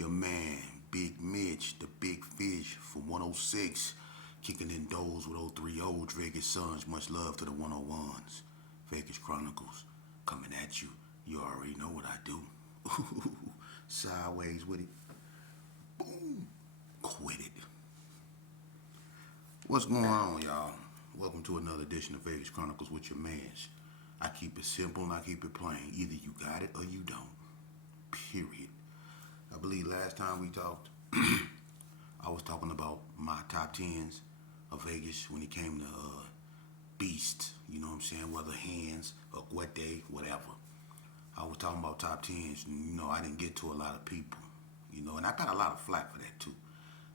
your man, Big Mitch, the Big Fish from 106, kicking in doors with 030 Vegas Suns. Much love to the 101s. Vegas Chronicles coming at you. You already know what I do. Sideways with it. Boom. Quit it. What's going on, y'all? Welcome to another edition of Vegas Chronicles with your mans. I keep it simple and I keep it plain. Either you got it or you don't. Period. I believe last time we talked, I was talking about my top 10's of Vegas when it came to beasts. You know what I'm saying? Whether hands or what day, whatever. I was talking about top 10's. And, I didn't get to a lot of people. And I got a lot of flack for that too.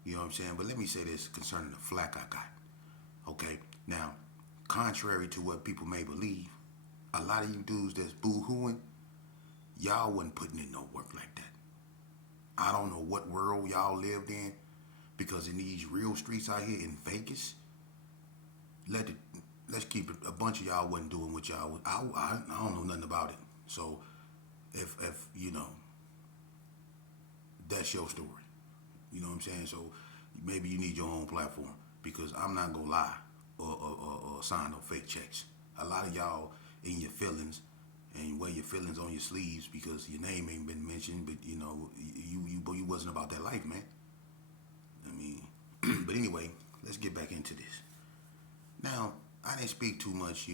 You know what I'm saying? But let me say this concerning the flack I got. Okay? Now, contrary to what people may believe, a lot of you dudes that's boo-hooing, y'all wasn't putting in no work like that. I don't know what world y'all lived in, because in these real streets out here in Vegas, let's keep it, a bunch of y'all wasn't doing what y'all was. I don't know nothing about it. So, if that's your story. You know what I'm saying? So, maybe you need your own platform, because I'm not going to lie or sign no fake checks. A lot of y'all in your feelings and wear your feelings on your sleeves because your name ain't been mentioned, but you wasn't about that life, man. I mean, but anyway, let's get back into this. Now, I didn't speak too much,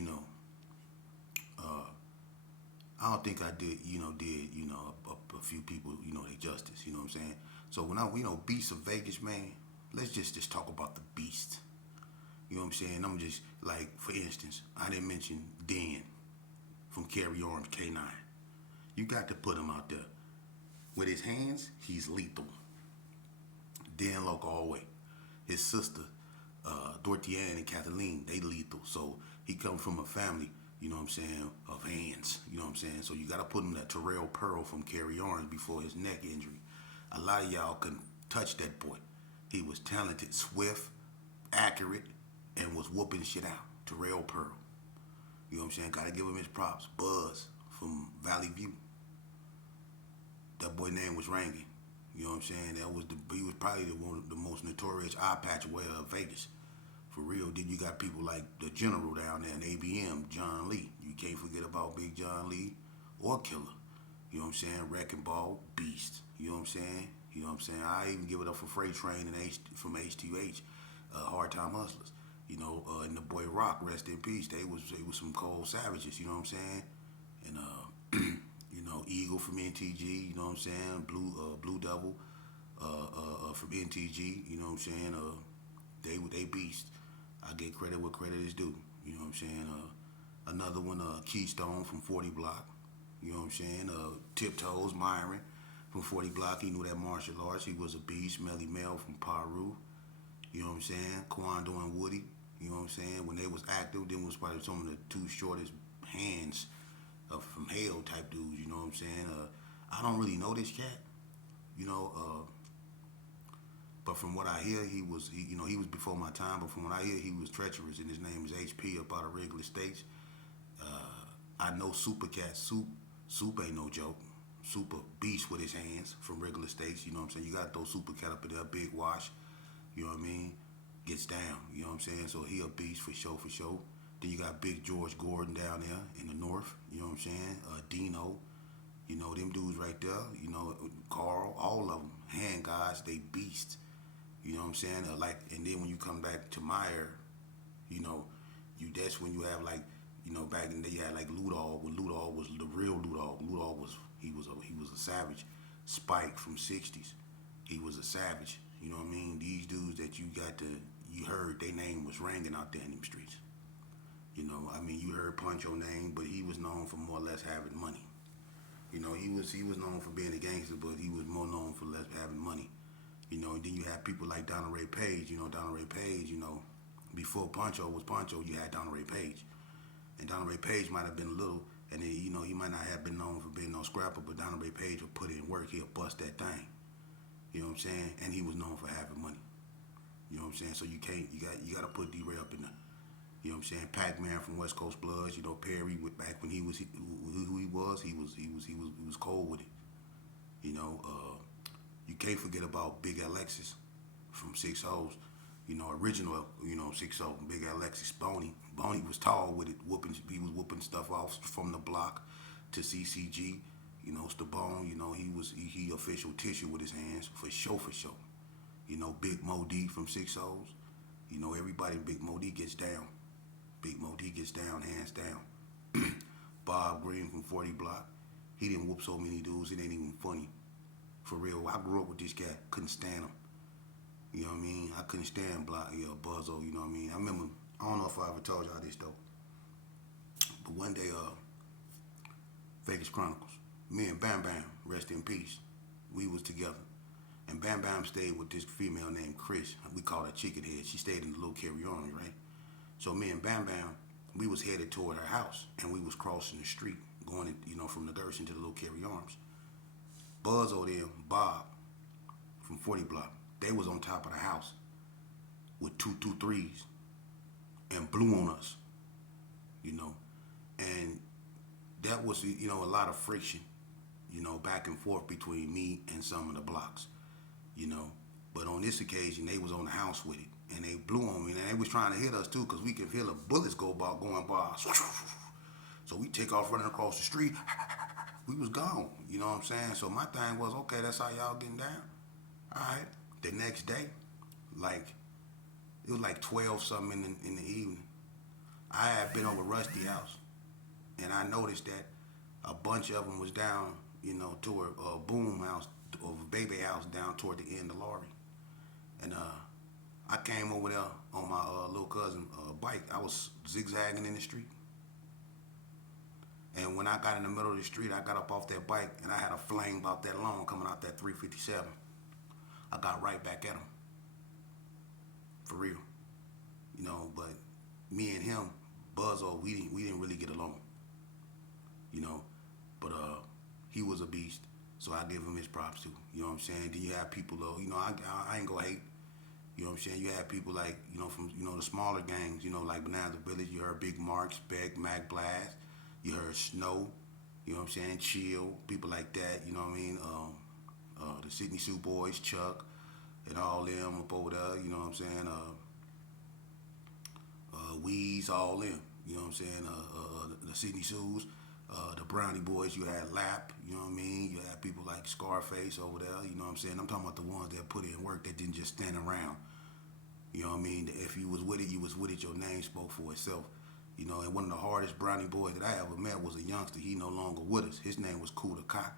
I don't think I did a few people, they justice, you know what I'm saying? So when Beast of Vegas, man, let's just talk about the beast. You know what I'm saying? I'm just, like, for instance, I didn't mention Dan from Carry Arms K9. You got to put him out there. With his hands, he's lethal. Dan Loco all the way. His sister, Dortiane and Kathleen, they lethal. So he comes from a family, you know what I'm saying, of hands. You know what I'm saying? So you got to put him that Terrell Pearl from Carry Arms before his neck injury. A lot of y'all couldn't touch that boy. He was talented, swift, accurate, and was whooping shit out. Terrell Pearl. You know what I'm saying? Gotta give him his props. Buzz from Valley View. That boy name was Rangy. You know what I'm saying? He was probably the most notorious eye patch wearer of Vegas. For real. Then you got people like the General down there in ABM, John Lee. You can't forget about Big John Lee or Killer. You know what I'm saying? Wrecking Ball, Beast. You know what I'm saying? You know what I'm saying? I even give it up for Freight Train and from H2H, Hard Time Hustlers. And the boy Rock, rest in peace. They was some cold savages, you know what I'm saying? And Eagle from NTG, you know what I'm saying? Blue Devil from NTG, you know what I'm saying? They beast. I get credit where credit is due. You know what I'm saying? Another one, Keystone from 40 Block. You know what I'm saying? Tiptoes, Myron from 40 Block. He knew that martial arts. He was a beast. Melly Mel from Paru. You know what I'm saying? Quando and Woody. You know what I'm saying? When they was active, them was probably some of the two shortest hands from Hell type dudes. You know what I'm saying? I don't really know this cat. But from what I hear, he was before my time. But from what I hear, he was treacherous, and his name is HP up out of Wrigley States. I know Super Cat Soup. Soup ain't no joke. Super beast with his hands from Wrigley States. You know what I'm saying? You got to throw Super Cat up in there, big wash. You know what I mean? Gets down. You know what I'm saying? So he a beast for sure, for sure. Then you got Big George Gordon down there in the north. You know what I'm saying? Dino. Them dudes right there. Carl, all of them. Hand guys, they beasts. You know what I'm saying? And then when you come back to Meyer, that's when you have back in the day you had like Ludol. When Ludol was the real Ludol. Ludol was a savage. Spike from 60s. He was a savage. You know what I mean? These dudes that you heard their name was ringing out there in them streets. You heard Puncho name, but he was known for more or less having money. He was known for being a gangster, but he was more known for less having money. And then you have people like Donna Ray Page. Donna Ray Page, before Poncho was Poncho, you had Donna Ray Page. And Donna Ray Page might have been a little, and then, he might not have been known for being no scrapper, but Donna Ray Page would put in work, he'll bust that thing. You know what I'm saying? And he was known for having money. You know what I'm saying? So you got to put D-Ray up in there. You know what I'm saying? Pac-Man from West Coast Bloods. Perry, back when he was who he was cold with it. You You can't forget about Big Alexis from 6 O's. Original, 6 0, Big Alexis, Boney. Boney was tall with it, he was whooping stuff off from the block to CCG. Stabone, he official tissue with his hands, for sure, for sure. Big Mo D from 6 O's. Everybody in Big Mo D gets down. Big Mo D gets down, hands down. Bob Green from 40 Block. He didn't whoop so many dudes, it ain't even funny. For real, I grew up with this guy, couldn't stand him. You know what I mean? I couldn't stand Buzzo, you know what I mean? I remember, I don't know if I ever told y'all this though, but one day, Vegas Chronicles, me and Bam Bam, rest in peace, we was together. And Bam Bam stayed with this female named Chris. We called her Chicken Head. She stayed in the little Carry Army, right? So me and Bam Bam, we was headed toward her house, and we was crossing the street, going, from the Gerson to the little Carry Arms. Buzz over there, Bob, from 40 Block, they was on top of the house with 223s and blew on us, and that was, a lot of friction, back and forth between me and some of the blocks, but on this occasion, they was on the house with it, and they blew on me, and they was trying to hit us too, because we can feel the bullets going by. So we take off running across the street. We was gone, you know what I'm saying? So my thing was, okay, that's how y'all getting down. All right. The next day, it was like 12 something in the evening. I had been over Rusty house, and I noticed that a bunch of them was down, toward Boom house, or Baby house, down toward the end of Laurie. And I came over there on my little cousin bike. I was zigzagging in the street. And when I got in the middle of the street, I got up off that bike, and I had a flame about that long coming out that 357. I got right back at him. For real. But me and him, Buzzo, we didn't really get along. But he was a beast, so I give him his props too. You know what I'm saying? Then you have people though, I ain't gonna hate. You know what I'm saying? You have people like, from, the smaller gangs, like Bonanza Village, you heard Big Mark, Spec, Mac Blast, you heard Snow, you know what I'm saying? Chill, people like that, you know what I mean? The Sydney Sue Boys, Chuck, and all them up over there, you know what I'm saying? Weeze, all them, you know what I'm saying? The Sydney Sues, the Brownie Boys, you had Lap, you know what I mean? You had people like Scarface over there, you know what I'm saying? I'm talking about the ones that put in work, that didn't just stand around. You know what I mean? If you was with it, you was with it, your name spoke for itself. And one of the hardest Brownie boys that I ever met was a youngster. He no longer with us. His name was Kuda Ka.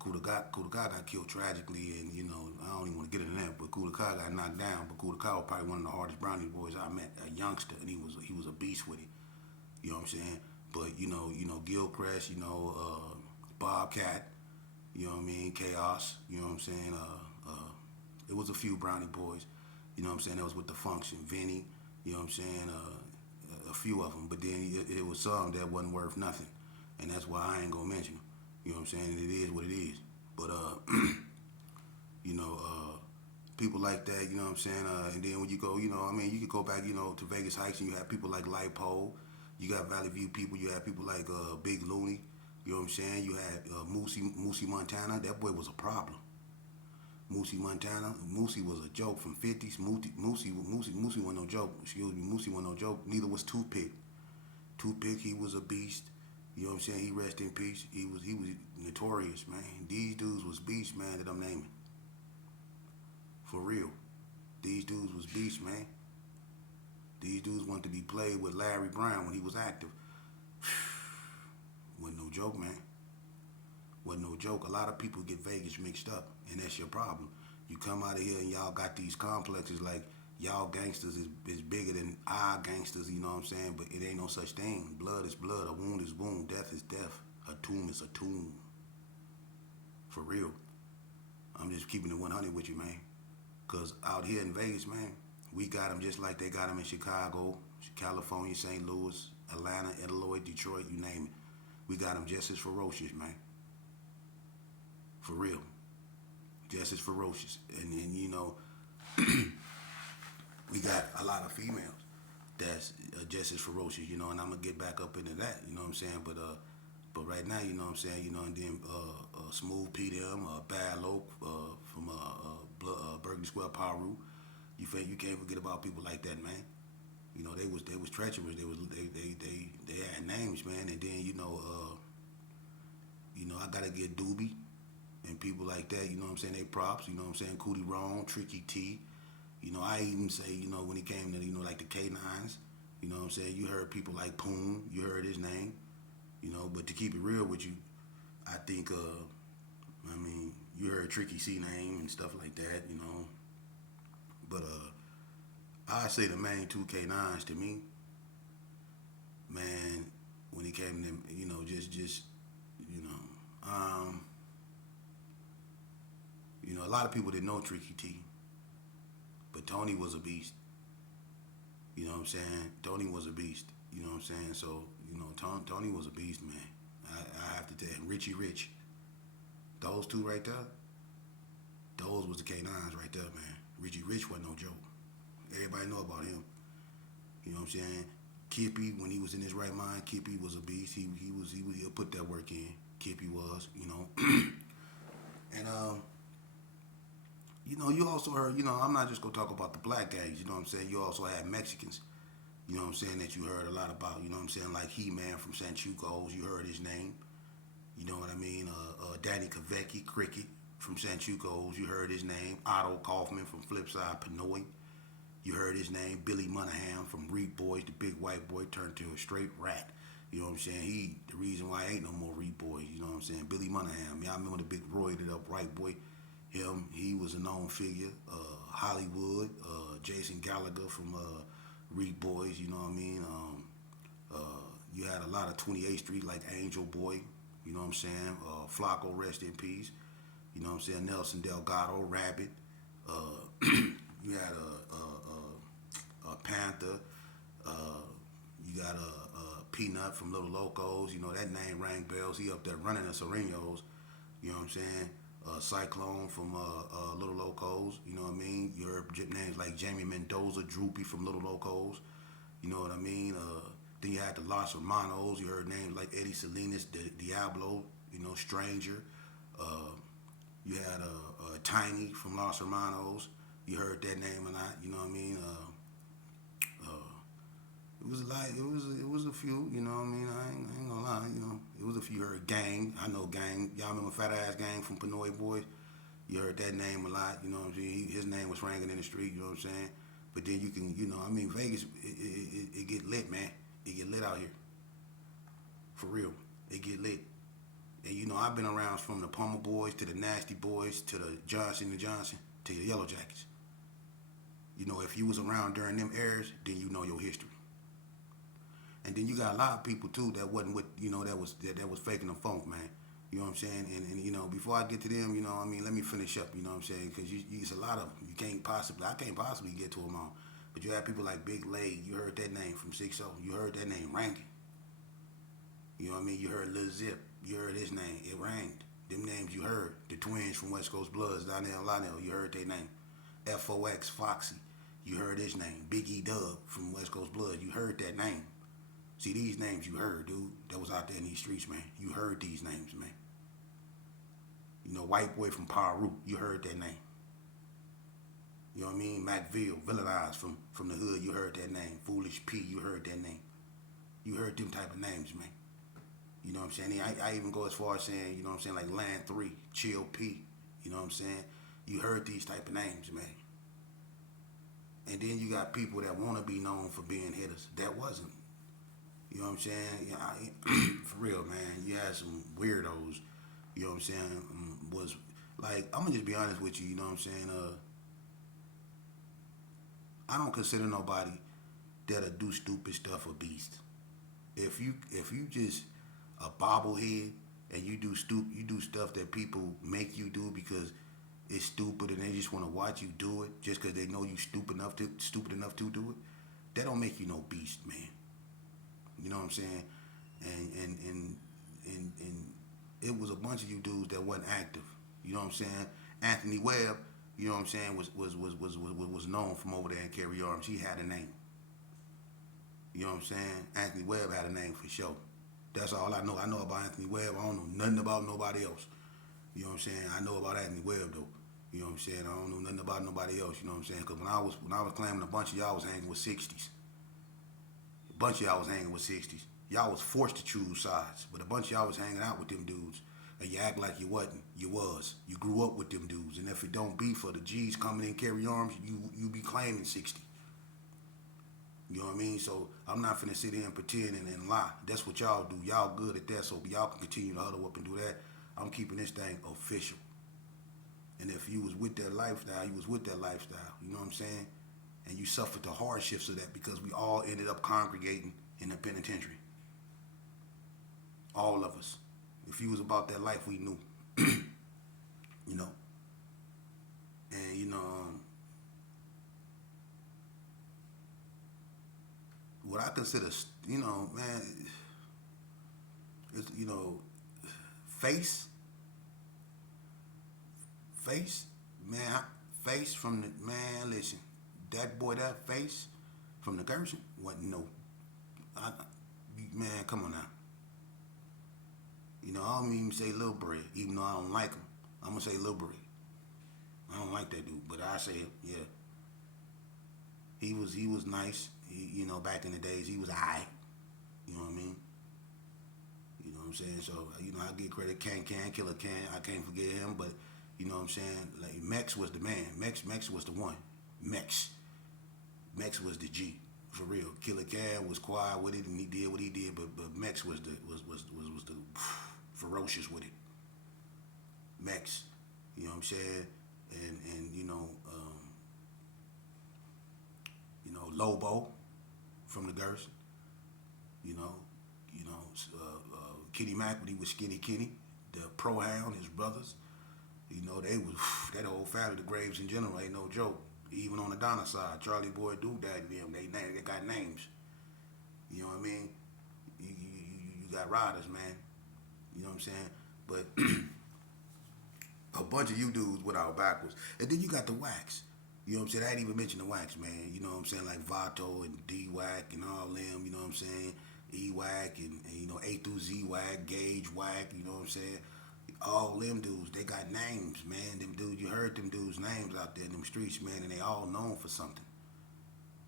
Kuda Ka got killed tragically, and I don't even want to get into that, but Kuda Ka got knocked down. But Kuda Ka was probably one of the hardest Brownie boys I met, a youngster, and he was a beast with it. You know what I'm saying? But Gilchrist, Bobcat, you know what I mean, Chaos, you know what I'm saying? It was a few Brownie boys, you know what I'm saying, that was with the function. Vinny, you know what I'm saying, a few of them, but then it was some that wasn't worth nothing, and that's why I ain't gonna mention them. You know what I'm saying? It is what it is. But people like that, you know what I'm saying? And then when you go, you could go back, to Vegas Heights, and you have people like Lipo. You got Valley View people. You have people like Big Looney. You know what I'm saying? You had Moosey Montana. That boy was a problem. Moosey Montana. Moosey was a joke from 50s. Moosey wasn't no joke. Excuse me. Moosey wasn't no joke. Neither was Toothpick. Toothpick, he was a beast. You know what I'm saying? He rest in peace. He was notorious, man. These dudes was beasts, man, that I'm naming. For real. These dudes was beasts, man. These dudes wanted to be played with Larry Brown when he was active. Wasn't no joke, man. Wasn't no joke. A lot of people get Vegas mixed up, and that's your problem. You come out of here and y'all got these complexes like y'all gangsters is bigger than our gangsters, you know what I'm saying? But it ain't no such thing. Blood is blood. A wound is wound. Death is death. A tomb is a tomb. For real. I'm just keeping it 100 with you, man. Because out here in Vegas, man, we got them just like they got them in Chicago, California, St. Louis, Atlanta, Illinois, Detroit, you name it. We got them just as ferocious, man. For real. Just as ferocious. And we got a lot of females that's just as ferocious, and I'm going to get back up into that, you know what I'm saying? But right now, you know what I'm saying, and then Smooth P them, Bad Lope from Square Paru. You can't forget about people like that, man. They was treacherous. They had names, man. And then I gotta get Doobie and people like that. You know what I'm saying? They props. You know what I'm saying? Cootie Wrong, Tricky T. I even say, when he came to, like the K9s, you know what I'm saying? You heard people like Poon, you heard his name, but to keep it real with you, I think, you heard Tricky C name and stuff like that. But I say the main two K9s to me, man, when he came to them, um, a lot of people didn't know Tricky T, but Tony was a beast. You know what I'm saying? Tony was a beast. You know what I'm saying? So, Tony was a beast, man. I have to tell you, Richie Rich, those two right there, those was the K9s right there, man. Richie Rich wasn't no joke. Everybody know about him. You know what I'm saying? Kippy, when he was in his right mind, Kippy was a beast. He'll put that work in. Kippy was, and you also heard, I'm not just gonna talk about the black gangs. You know what I'm saying? You also had Mexicans. You know what I'm saying, that you heard a lot about. You know what I'm saying, like He-Man from Sanchucos. You heard his name. You know what I mean? Danny Kavecki, Cricket from Sanchucos. You heard his name. Otto Kaufman from Flipside Pinoy. You heard his name. Billy Monahan from Reap Boys, the big white boy turned to a straight rat. You know what I'm saying? The reason why ain't no more Reap Boys. You know what I'm saying? Billy Monahan. Y'all remember the big roided up white boy? He was a known figure. Hollywood. Jason Gallagher from Reap Boys. You know what I mean? You had a lot of 28th Street like Angel Boy. You know what I'm saying? Flacco, rest in peace. You know what I'm saying? Nelson Delgado, Rabbit. You had a Panther. You got a Peanut from Little Locos. That name rang bells. He up there running the Serenos. You know what I'm saying? Cyclone from Little Locos. You know what I mean? You heard names like Jamie Mendoza, Droopy from Little Locos. You know what I mean? Then you had the Los Hermanos. You heard names like Eddie Salinas, Diablo. Stranger. You had Tiny from Los Hermanos. You heard that name a lot. You know what I mean? It was like it was a few. You know what I mean? I ain't gonna lie. It was a few. You heard Gang. I know Gang. Y'all remember Fat Ass Gang from Pinoy Boys? You heard that name a lot. You know what I'm saying? His name was ringing in the street. You know what I'm saying? But then you can, Vegas, it get lit, man. It get lit out here. For real, it get lit. And I've been around from the Palmer Boys to the Nasty Boys to the Johnson & Johnson to the Yellow Jackets. If you was around during them eras, then you know your history. And then you got a lot of people too that wasn't with, that was faking the funk, man. You know what I'm saying? And before I get to them, let me finish up. You know what I'm saying? Because it's a lot of them. I can't possibly get to them all. But you have people like Big Lay. You heard that name from 6-0. You heard that name ranking. You know what I mean? You heard Lil Zip. You heard his name. It ranged. Them names you heard. The twins from West Coast Bloods, Donnell Lionel. You heard their name. FOX, Foxy. You heard his name. Big E Dub from West Coast Blood. You heard that name. See, these names you heard, dude, that was out there in these streets, man. You heard these names, man. White Boy from Paru, you heard that name. You know what I mean? Macville, Villainized from the hood, you heard that name. Foolish P, you heard that name. You heard them type of names, man. You know what I'm saying? I even go as far as saying, like Land 3, Chill P. You know what I'm saying? You heard these type of names, man. And then you got people that want to be known for being hitters. That wasn't. You know what I'm saying? For real, man. You had some weirdos. You know what I'm saying? Was like, I'm gonna just be honest with you. You know what I'm saying? I don't consider nobody that'll do stupid stuff a beast. If you just a bobblehead and you do stuff that people make you do because it's stupid and they just want to watch you do it just because they know you stupid enough to do it, that don't make you no beast, man. You know what I'm saying? And it was a bunch of you dudes that wasn't active. You know what I'm saying? Anthony Webb, you know what I'm saying, was known from over there in Carry Arms. He had a name. You know what I'm saying? Anthony Webb had a name for sure. That's all I know. I know about Anthony Webb. I don't know nothing about nobody else. You know what I'm saying? I know about Anthony Webb though. You know what I'm saying? I don't know nothing about nobody else. You know what I'm saying? Because when I was claiming a bunch of y'all was hanging with 60s. A bunch of y'all was hanging with 60s. Y'all was forced to choose sides, but a bunch of y'all was hanging out with them dudes, and you act like you wasn't. You was. You grew up with them dudes, and if it don't be for the G's coming in carry arms, you be claiming 60. You know what I mean? So I'm not finna sit here and pretend and lie. That's what y'all do. Y'all good at that, so y'all can continue to huddle up and do that. I'm keeping this thing official. And if you was with that lifestyle, you was with that lifestyle. You know what I'm saying? And you suffered the hardships of that because we all ended up congregating in the penitentiary. All of us. If you was about that life, we knew. You know? And, what I consider, man, it's, face, face, man, face from the, man, listen, that face from the Gerson wasn't no, I, man, come on now. I don't even say Lil Bread, even though I don't like him. I'm gonna say Lil Bread. I don't like that dude, but I say it, yeah. He was nice. Back in the days, he was alright. You know what I mean? You know what I'm saying? So, I give credit. Can, Killer Can. I can't forget him, but you know what I'm saying? Like, Mex was the man. Mex was the one. Mex was the G. For real. Killer Can was quiet with it and he did what he did, but Mex was the ferocious with it. Mex. You know what I'm saying? And Lobo from the Gerson. You know, Kitty Mac when he was Skinny Kenny, the Pro Hound, his brothers. They was that whole family, the Graves in general, ain't no joke. Even on the Donna side, Charlie Boy, Doodad, and them, they got names. You know what I mean? You got riders, man. You know what I'm saying? But a bunch of you dudes without backwards, and then you got the Wax. You know what I'm saying? I ain't even mentioned the Wax, man. You know what I'm saying? Like Vato and D-Wack and all them, you know what I'm saying? E-Wack and A through Z-Wack, Gage Wack, you know what I'm saying? All them dudes, they got names, man. Them dudes, you heard them dudes' names out there in them streets, man, and they all known for something.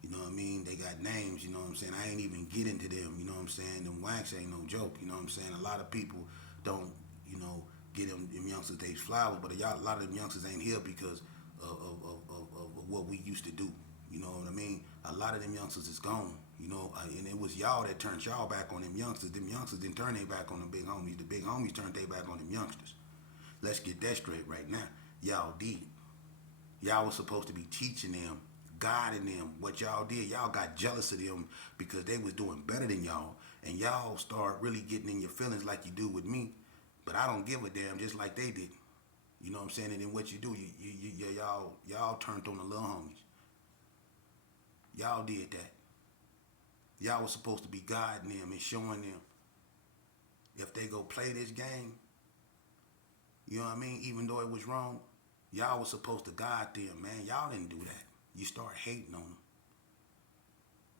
You know what I mean? They got names, you know what I'm saying? I ain't even get into them, you know what I'm saying? Them Wax ain't no joke, you know what I'm saying? A lot of people don't, get them youngsters they flowers, but a lot of them youngsters ain't here because of what we used to do. You know what I mean? A lot of them youngsters is gone. And it was y'all that turned y'all back on them youngsters. Them youngsters didn't turn their back on them big homies. The big homies turned their back on them youngsters. Let's get that straight right now. Y'all did. Y'all was supposed to be teaching them, guiding them. What y'all did, y'all got jealous of them because they was doing better than y'all. And y'all start really getting in your feelings like you do with me. But I don't give a damn, just like they did. You know what I'm saying? And then what you do, y'all turned on the little homies. Y'all did that. Y'all was supposed to be guiding them and showing them if they go play this game, you know what I mean? Even though it was wrong, y'all was supposed to guide them, man. Y'all didn't do that. You start hating on them.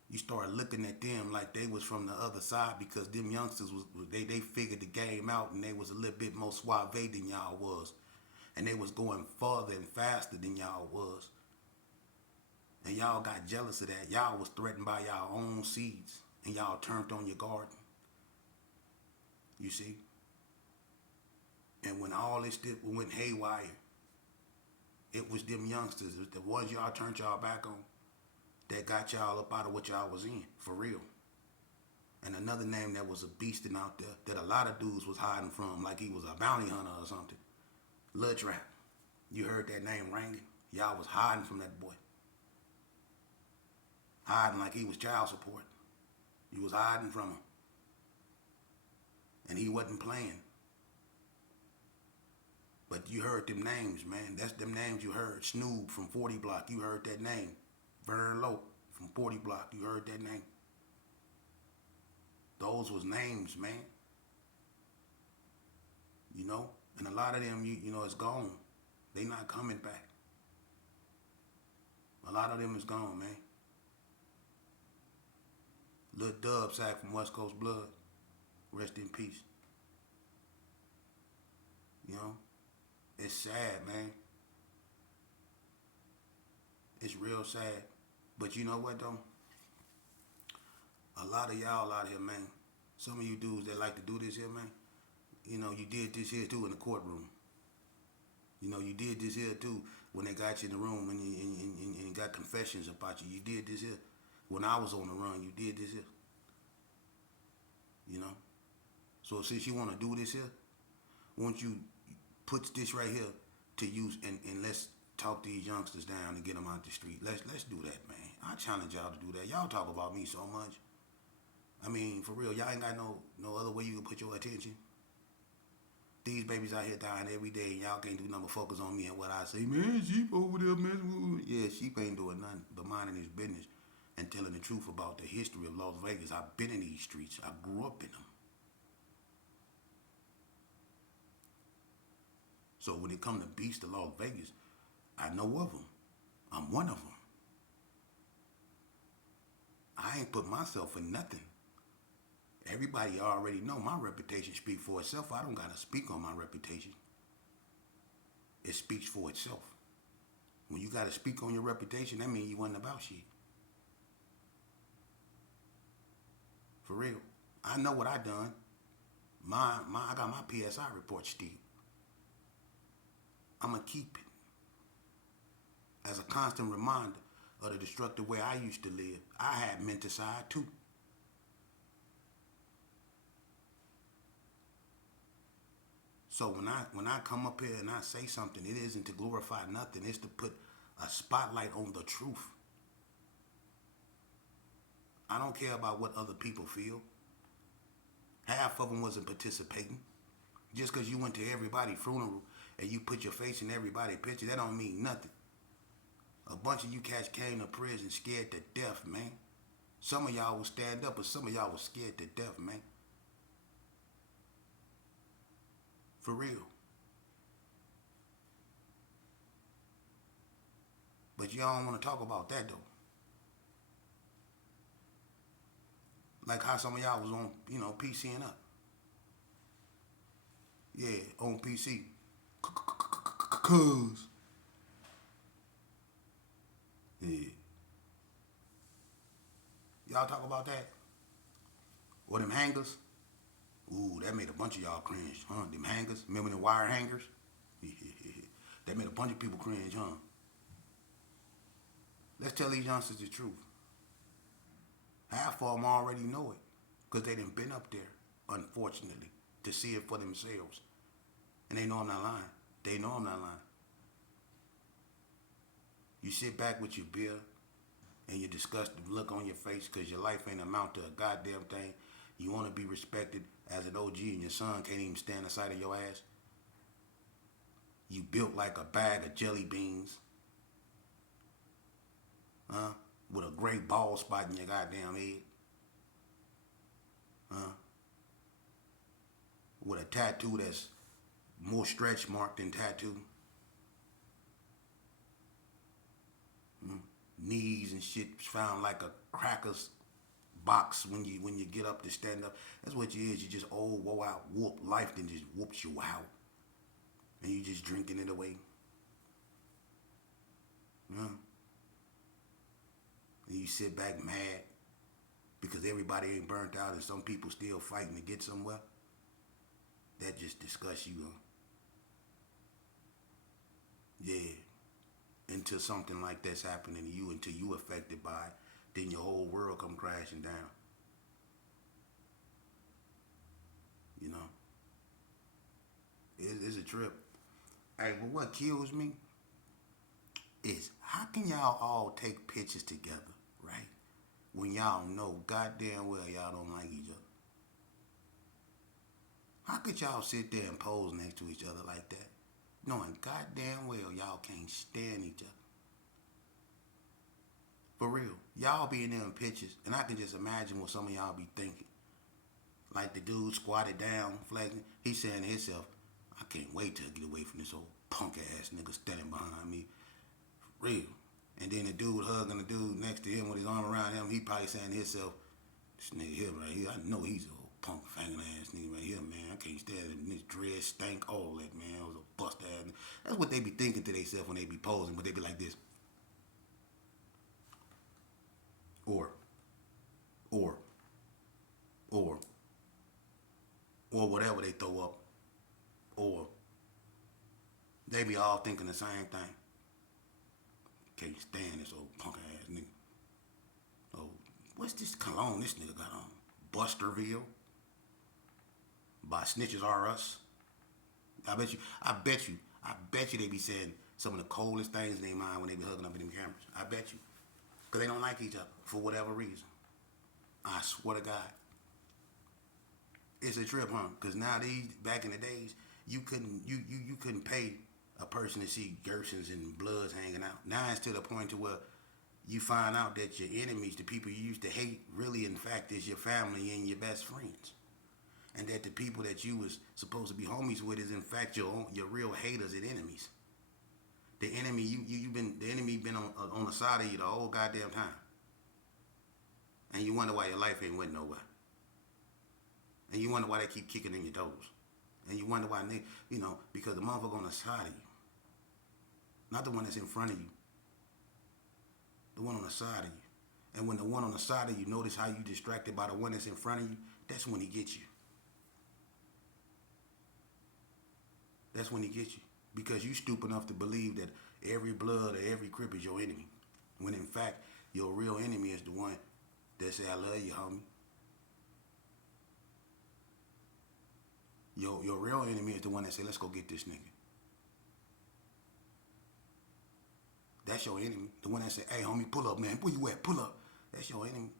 You start looking at them like they was from the other side because them youngsters they figured the game out and they was a little bit more suave than y'all was. And they was going further and faster than y'all was. And y'all got jealous of that. Y'all was threatened by y'all own seeds. And y'all turned on your garden. You see? And when all this went haywire, it was them youngsters, the ones y'all turned y'all back on, that got y'all up out of what y'all was in, for real. And another name that was a beastin' out there that a lot of dudes was hiding from, like he was a bounty hunter or something. Lil Trap. You heard that name ringing. Y'all was hiding from that boy. Hiding like he was child support. You was hiding from him. And he wasn't playing. But you heard them names, man. That's them names you heard. Snoob from 40 Block. You heard that name. Vern Lowe from 40 Block. You heard that name. Those was names, man. And a lot of them, it's gone. They not coming back. A lot of them is gone, man. Lil Dub Sack from West Coast Blood. Rest in peace. It's sad, man. It's real sad. But you know what though? A lot of y'all out here, man. Some of you dudes that like to do this here, man. You know, you did this here too in the courtroom. You know, you did this here too when they got you in the room and got confessions about you. You did this here. When I was on the run, you did this here. You know? So since you want to do this here, once you put this right here to use and let's talk these youngsters down and get them out the street. Let's do that, man. I challenge y'all to do that. Y'all talk about me so much. I mean, for real, y'all ain't got no other way you can put your attention. These babies out here dying every day, and y'all can't do nothing but focus on me and what I say. Man, Sheep over there, man. Yeah, Sheep ain't doing nothing but minding his business and telling the truth about the history of Las Vegas. I've been in these streets. I grew up in them. So when it come to Beast of Las Vegas, I know of them. I'm one of them. I ain't put myself in nothing. Everybody already know my reputation speaks for itself. I don't gotta speak on my reputation. It speaks for itself. When you gotta speak on your reputation, that means you wasn't about shit. For real. I know what I done. I got my PSI report still. I'ma keep it as a constant reminder of the destructive way I used to live. I had menticide too. So when I come up here and I say something, it isn't to glorify nothing. It's to put a spotlight on the truth. I don't care about what other people feel. Half of them wasn't participating. Just because you went to everybody's funeral and you put your face in everybody's picture, that don't mean nothing. A bunch of you cats came to prison scared to death, man. Some of y'all will stand up, but some of y'all was scared to death, man. For real. But y'all don't want to talk about that, though. Like how some of y'all was on, PCing up. Yeah, on PC. Cuz. Yeah. Y'all talk about that? Or them hangers? Ooh, that made a bunch of y'all cringe, huh? Them hangers? Remember the wire hangers? That made a bunch of people cringe, huh? Let's tell these youngsters the truth. Half of them already know it because they done been up there, unfortunately, to see it for themselves. And they know I'm not lying. They know I'm not lying. You sit back with your beer and you disgusted look on your face because your life ain't amount to a goddamn thing. You want to be respected as an OG and your son can't even stand the sight of your ass. You built like a bag of jelly beans. Huh? With a great bald spot in your goddamn head. Huh? With a tattoo that's more stretch mark than tattoo. Knees and shit found like a crackers box when you get up to stand up. That's what you is. You just old, woe out, whoop. Life then just whoops you out. And you just drinking it away. And you sit back mad because everybody ain't burnt out and some people still fighting to get somewhere. That just disgusts you, huh? Yeah. Until something like that's happening to you, until you affected by it, then your whole world come crashing down. You know? It's a trip. Hey, but what kills me is how can y'all all take pictures together, right? When y'all know goddamn well y'all don't like each other. How could y'all sit there and pose next to each other like that? Knowing goddamn well y'all can't stand each other. For real. Y'all be in them pictures, and I can just imagine what some of y'all be thinking. Like the dude squatted down, flexing. He's saying to himself, I can't wait till I get away from this old punk ass nigga standing behind me. For real. And then the dude hugging the dude next to him with his arm around him, he probably saying to himself, this nigga here right here, I know he's a old punk fangin' ass nigga right here, man. I can't stand him. This dread stank, all that, man. I was a bust ass. That's what they be thinking to themselves when they be posing, but they be like this. or, or, or, or whatever they throw up, or they be all thinking the same thing. Can't stand this old punk ass nigga. Oh, what's this cologne this nigga got on? Busterville by Snitches R Us. I bet you they be saying some of the coldest things in their mind when they be hugging up in them cameras. I bet you. Because they don't like each other for whatever reason. I swear to God. It's a trip, huh? Because back in the days, you couldn't pay a person to see Gersons and Bloods hanging out. Now it's to the point to where you find out that your enemies, the people you used to hate, really in fact is your family and your best friends. And that the people that you was supposed to be homies with is in fact your real haters and enemies. The enemy the enemy been on the side of you the whole goddamn time. And you wonder why your life ain't went nowhere. And you wonder why they keep kicking in your toes. And you wonder why because the motherfucker on the side of you. Not the one that's in front of you. The one on the side of you. And when the one on the side of you notice how you distracted by the one that's in front of you, that's when he gets you. That's when he gets you. Because you stupid enough to believe that every blood or every crip is your enemy. When in fact, your real enemy is the one that say, I love you, homie. Your real enemy is the one that say, let's go get this nigga. That's your enemy. The one that say, hey, homie, pull up, man. Where you at? Pull up. That's your enemy.